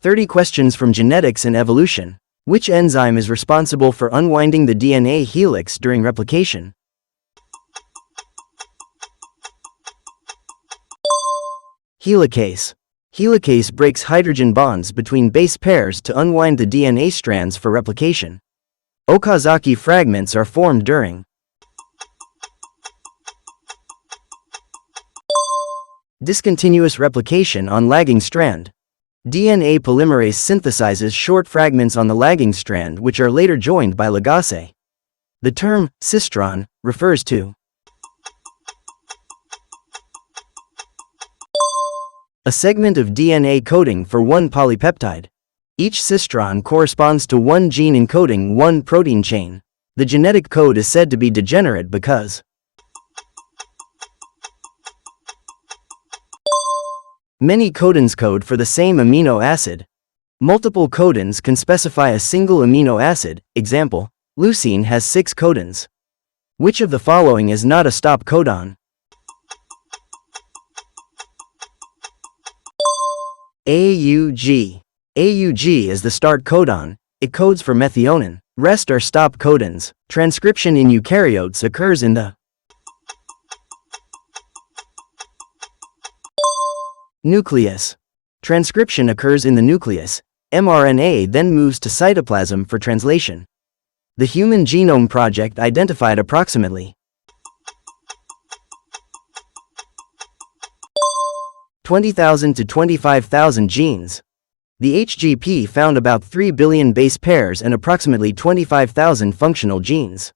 30 questions from genetics and evolution. Which enzyme is responsible for unwinding the DNA helix during replication? Helicase. Helicase breaks hydrogen bonds between base pairs to unwind the DNA strands for replication. Okazaki fragments are formed during discontinuous replication on lagging strand. DNA polymerase synthesizes short fragments on the lagging strand which are later joined by ligase. The term cistron refers to a segment of DNA coding for one polypeptide. Each cistron corresponds to one gene encoding one protein chain. The genetic code is said to be degenerate because many codons code for the same amino acid. Multiple codons can specify a single amino acid. Example, leucine has 6 codons. Which of the following is not a stop codon? AUG. AUG is the start codon. It codes for methionine. Rest are stop codons. Transcription in eukaryotes occurs in the nucleus. Transcription occurs in the nucleus. mRNA then moves to cytoplasm for translation. The Human Genome Project identified approximately 20,000 to 25,000 genes. The HGP found about 3 billion base pairs and approximately 25,000 functional genes.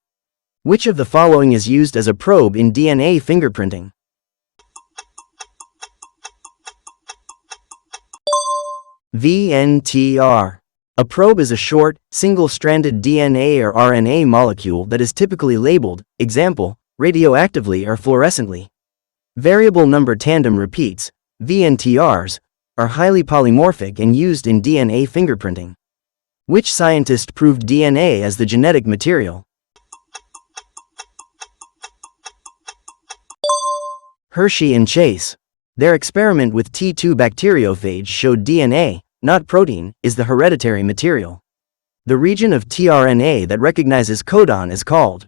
Which of the following is used as a probe in DNA fingerprinting? VNTR. A probe is a short, single-stranded DNA or RNA molecule that is typically labeled, example, radioactively or fluorescently. Variable number tandem repeats, VNTRs, are highly polymorphic and used in DNA fingerprinting. Which scientist proved DNA as the genetic material? Hershey and Chase. Their experiment with T2 bacteriophage showed DNA, not protein, is the hereditary material. The region of tRNA that recognizes codon is called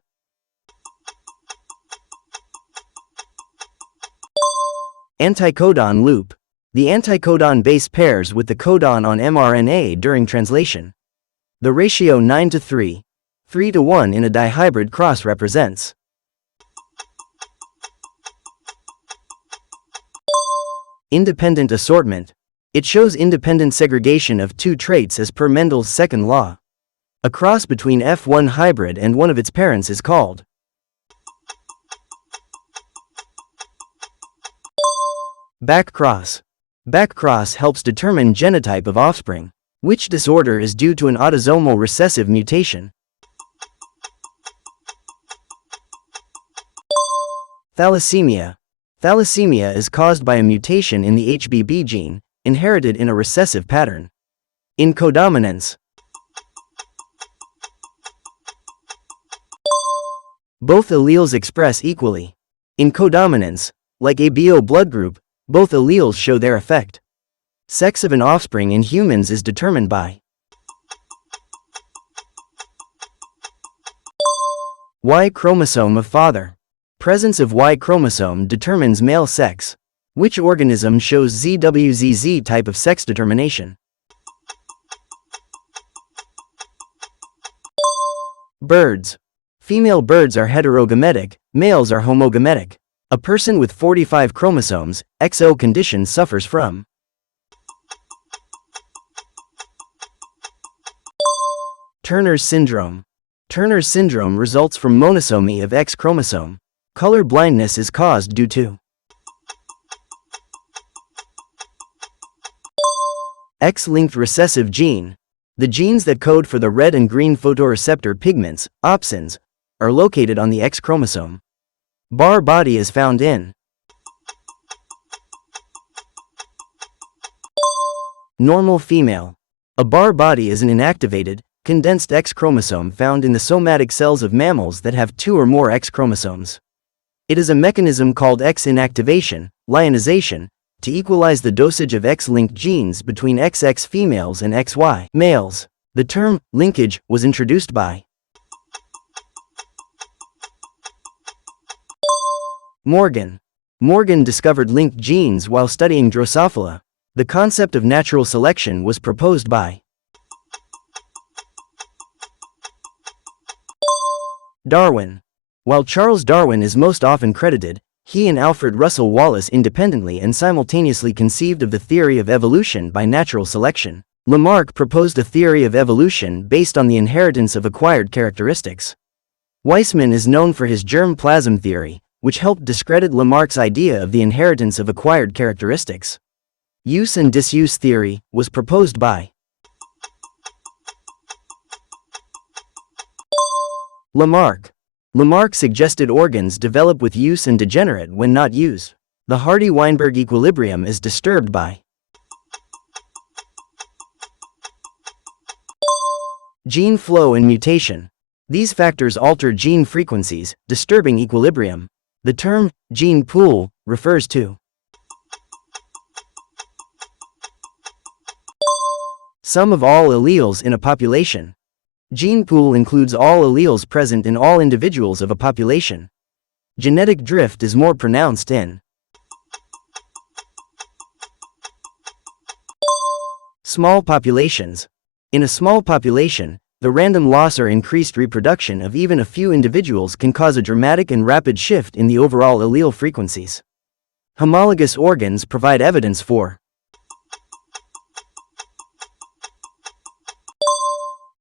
anticodon loop. The anticodon base pairs with the codon on mRNA during translation. The ratio 9:3, 3:1 in a dihybrid cross represents independent assortment. It shows independent segregation of two traits as per Mendel's second law. A cross between F1 hybrid and one of its parents is called backcross. Backcross helps determine genotype of offspring. Which disorder is due to an autosomal recessive mutation? Thalassemia. Thalassemia is caused by a mutation in the HBB gene, inherited in a recessive pattern. In codominance, both alleles express equally. In codominance, like ABO blood group, both alleles show their effect. Sex of an offspring in humans is determined by Y chromosome of father. Presence of Y chromosome determines male sex. Which organism shows ZWZZ type of sex determination? Birds. Female birds are heterogametic, males are homogametic. A person with 45 chromosomes, XO condition suffers from Turner's syndrome. Turner's syndrome results from monosomy of X chromosome. Color blindness is caused due to X-linked recessive gene. The genes that code for the red and green photoreceptor pigments, opsins, are located on the X chromosome. Barr body is found in normal female. A Barr body is an inactivated, condensed X chromosome found in the somatic cells of mammals that have 2 or more X chromosomes. It is a mechanism called X inactivation, lionization, to equalize the dosage of X-linked genes between XX females and XY males. The term linkage was introduced by Morgan. Morgan discovered linked genes while studying Drosophila. The concept of natural selection was proposed by Darwin. While Charles Darwin is most often credited, he and Alfred Russel Wallace independently and simultaneously conceived of the theory of evolution by natural selection. Lamarck proposed a theory of evolution based on the inheritance of acquired characteristics. Weismann is known for his germ plasm theory, which helped discredit Lamarck's idea of the inheritance of acquired characteristics. Use and disuse theory was proposed by Lamarck. Lamarck suggested organs develop with use and degenerate when not used. The Hardy-Weinberg equilibrium is disturbed by gene flow and mutation. These factors alter gene frequencies, disturbing equilibrium. The term gene pool refers to sum of all alleles in a population. Gene pool includes all alleles present in all individuals of a population. Genetic drift is more pronounced in small populations. In a small population, the random loss or increased reproduction of even a few individuals can cause a dramatic and rapid shift in the overall allele frequencies. Homologous organs provide evidence for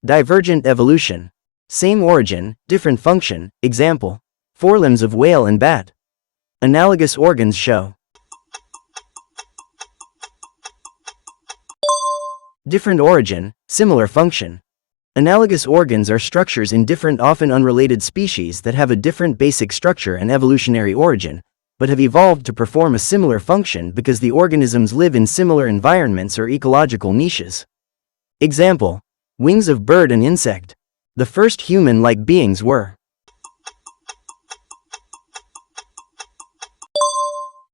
divergent evolution. Same origin, different function. Example: forelimbs of whale and bat. Analogous organs show different origin, similar function. Analogous organs are structures in different, often unrelated species that have a different basic structure and evolutionary origin, but have evolved to perform a similar function because the organisms live in similar environments or ecological niches. Example: wings of bird and insect. The first human-like beings were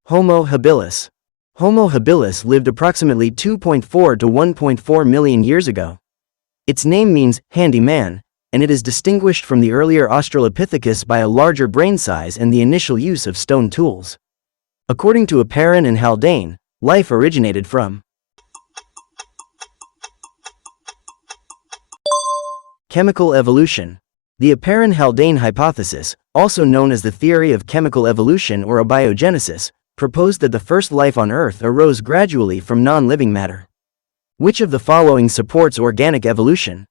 Homo habilis. Homo habilis lived approximately 2.4 to 1.4 million years ago. Its name means handy man, and it is distinguished from the earlier Australopithecus by a larger brain size and the initial use of stone tools. According to Apperin and Haldane, life originated from chemical evolution. The Apperin-Haldane hypothesis, also known as the theory of chemical evolution or abiogenesis, proposed that the first life on Earth arose gradually from non-living matter. Which of the following supports organic evolution?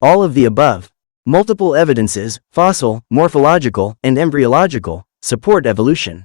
All of the above. Multiple evidences, fossil, morphological, and embryological, support evolution.